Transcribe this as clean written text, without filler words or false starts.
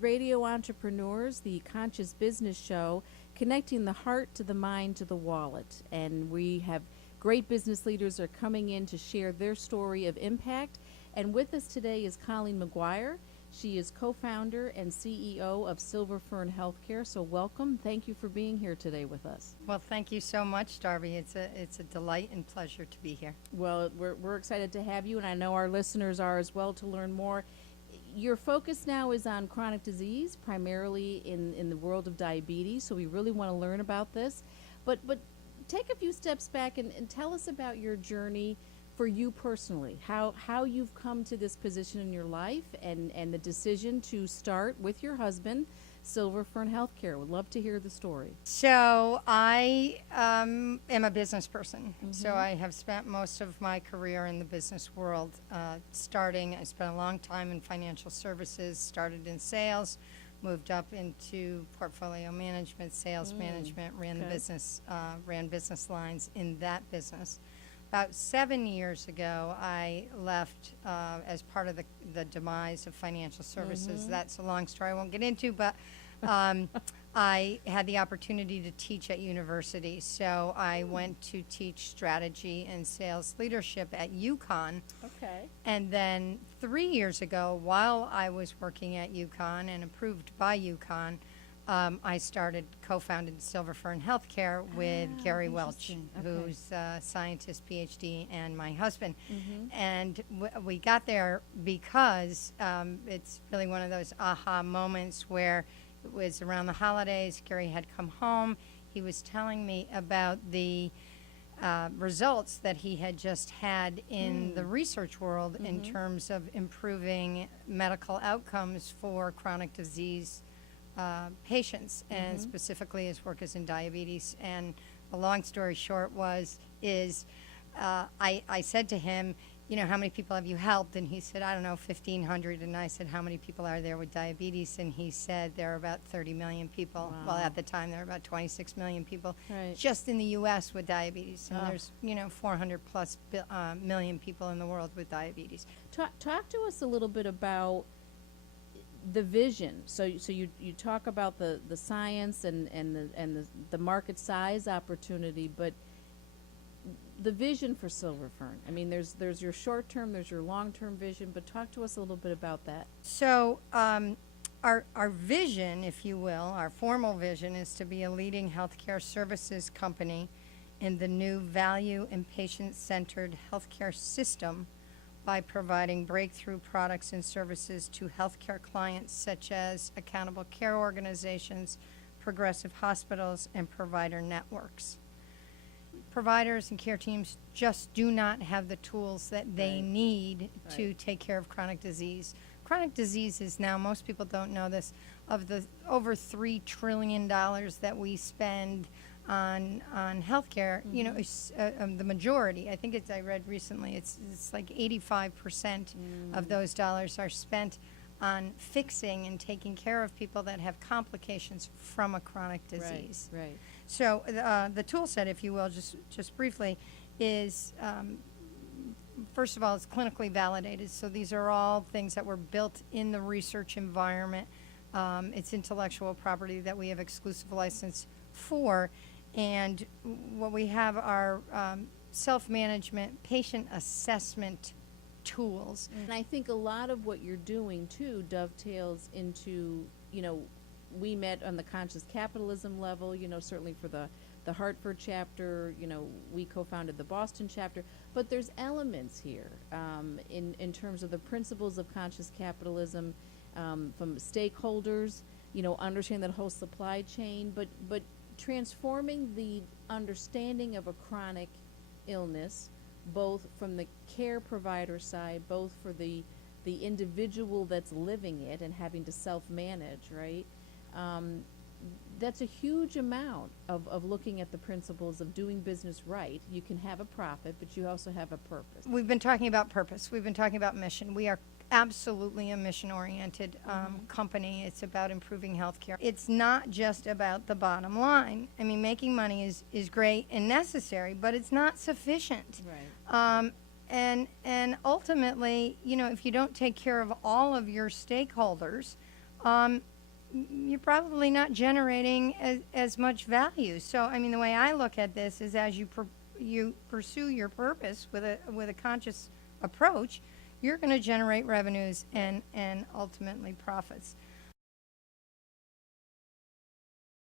Radio Entrepreneurs, the conscious business show, connecting the heart to the mind to the wallet. And we have great business leaders are coming in to share their story of impact. And with us today is Colleen McGuire. She is co-founder and CEO of Silver Fern Healthcare. So welcome. Thank you for being here today with us. Well, thank you so much, Darby. It's a delight and pleasure to be here. Well, we're excited to have you, and I know our listeners are as well, to learn more. Your focus now is on chronic disease, primarily in the world of diabetes, so we really want to learn about this. But take a few steps back and tell us about your journey for you personally, how you've come to this position in your life and the decision to start with your husband, Silver Fern Healthcare. Would love to hear the story. So I am a business person. So I have spent most of my career in the business world. I spent a long time in financial services, started in sales, moved up into portfolio management, sales management, ran business lines in that business. About 7 years ago, I left as part of the demise of financial services. That's a long story I won't get into, but I had the opportunity to teach at university. So I went to teach strategy and sales leadership at UConn. Okay. And then 3 years ago, while I was working at UConn and approved by UConn, I co-founded Silver Fern Healthcare with Gary Welch, who's a scientist, PhD, and my husband. And we got there because it's really one of those aha moments where it was around the holidays. Gary had come home. He was telling me about the results that he had just had in the research world in terms of improving medical outcomes for chronic disease patients, and specifically his work is in diabetes. And the long story short I said to him, how many people have you helped? And he said, I don't know, 1,500. And I said, how many people are there with diabetes? And he said, there are about 30 million people. Wow. Well, at the time, there were about 26 million people Right. just in the U.S. with diabetes. And there's, 400 plus million people in the world with diabetes. Talk to us a little bit about the vision. So you talk about the science and the market size opportunity, but the vision for Silver Fern. I mean, there's your short term, there's your long term vision, but talk to us a little bit about that. So our vision, if you will, our formal vision is to be a leading healthcare services company in the new value and patient-centered healthcare system by providing breakthrough products and services to healthcare clients such as accountable care organizations, progressive hospitals, and provider networks. Providers and care teams just do not have the tools that they need to take care of chronic disease. Chronic disease is now, most people don't know this, of the over $3 trillion that we spend on healthcare, the majority, I read recently, it's like 85% of those dollars are spent on fixing and taking care of people that have complications from a chronic disease. Right. So the tool set, if you will, just briefly, is first of all, it's clinically validated. So these are all things that were built in the research environment. It's intellectual property that we have exclusive license for. And what we have are self-management, patient assessment tools. And I think a lot of what you're doing too dovetails into, we met on the conscious capitalism level, certainly for the Hartford chapter, we co-founded the Boston chapter, but there's elements here in terms of the principles of conscious capitalism from stakeholders, understanding that whole supply chain, but transforming the understanding of a chronic illness, both from the care provider side, both for the individual that's living it and having to self-manage, right? That's a huge amount of looking at the principles of doing business right. You can have a profit, but you also have a purpose. We've been talking about purpose. We've been talking about mission. We are absolutely a mission-oriented company. It's about improving healthcare. It's not just about the bottom line. I mean, making money is great and necessary, but it's not sufficient. Right. And ultimately, if you don't take care of all of your stakeholders, you're probably not generating as much value. So, I mean, the way I look at this is as you pursue your purpose with a conscious approach, you're going to generate revenues and ultimately profits.